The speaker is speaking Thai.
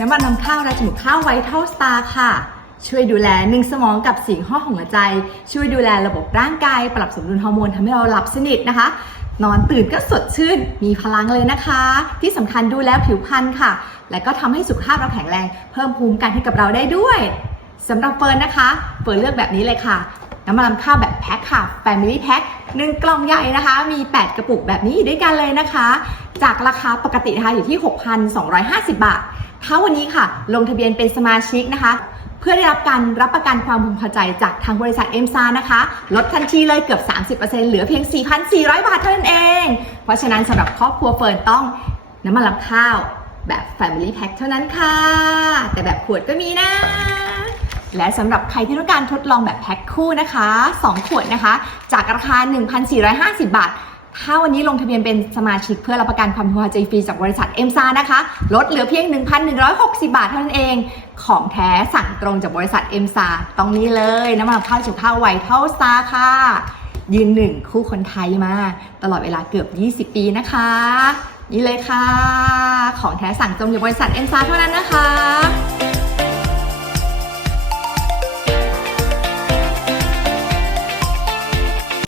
น้ำมันนำข้าวราจมูกข้าวไวท์เท่าสตาร์ค่ะ ช่วยดูแลหนึ่งสมองกับสีห้อของหัวใจ ช่วยดูแลระบบร่างกาย ปรับสมดุลฮอร์โมนทำให้เราหลับสนิทนะคะ นอนตื่นก็สดชื่น มีพลังเลยนะคะ ที่สำคัญดูแลผิวพรรณค่ะ และก็ทำให้สุขภาพเราแข็งแรง เพิ่มภูมิคุ้มกันให้กับเราได้ด้วยสำหรับเฟิร์นนะคะเฟิร์นเลือกแบบนี้เลยค่ะน้ำมันลำข้าวแบบแพ็คค่ะ Family Pack หนึ่งกล่องใหญ่นะคะ มี 8 กระปุกแบบนี้อยู่ด้วยกันเลยนะคะ จากราคาปกตินะคะอยู่ที่ 6,250 บาท ถ้าวันนี้ค่ะ ลงทะเบียนเป็นสมาชิกนะคะ เพื่อได้รับการรับประกันความพึงพอใจจากทางบริษัทเอ็มซานะคะ ลดทันทีเลยเกือบ 30%เหลือเพียง 4,400 บาทเท่านั้นเอง เพราะฉะนั้นสำหรับครอบครัวเฟิร์นต้องน้ำมันลำข้าวแบบ Family Pack เท่านั้นค่ะ แต่แบบขวดก็มีนะและสำหรับใครที่ต้องการทดลองแบบแพ็คคู่นะคะ 2 ขวดนะคะ จากราคา 1,450 บาท ถ้าวันนี้ลงทะเบียนเป็นสมาชิกเพื่อรับประกันความพึงพอใจฟรีจากบริษัทเอ็มซานะคะ ลดเหลือเพียง 1,160 บาทเท่านั้นเอง ของแท้สั่งตรงจากบริษัทเอ็มซาตรงนี้เลยน้ำมันข้าวจุข้าวไวเท่าซาค่ะ ยืนหนึ่งคู่คนไทยมา ตลอดเวลาเกือบ 20 ปีนะคะ นี่เลยค่ะ ของแท้สั่งตรงจากบริษัทเอ็มซาเท่านั้นนะคะ